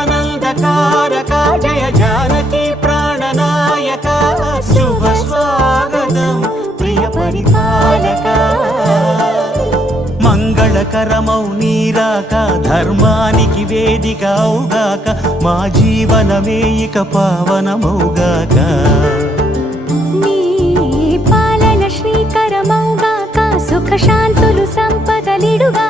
జగదానందకారక జయ జానకి ప్రాణనాయక శుభ స్వాగతం ప్రియ పరిపాలక మంగళకరమౌ నీరాక ధర్మానికి వేదిక అవుగాక మా జీవనమే ఇక పావనమౌగాక నీ పాలన శ్రీకరమౌగాక సుఖ శాంతులు సంపదలిడుగా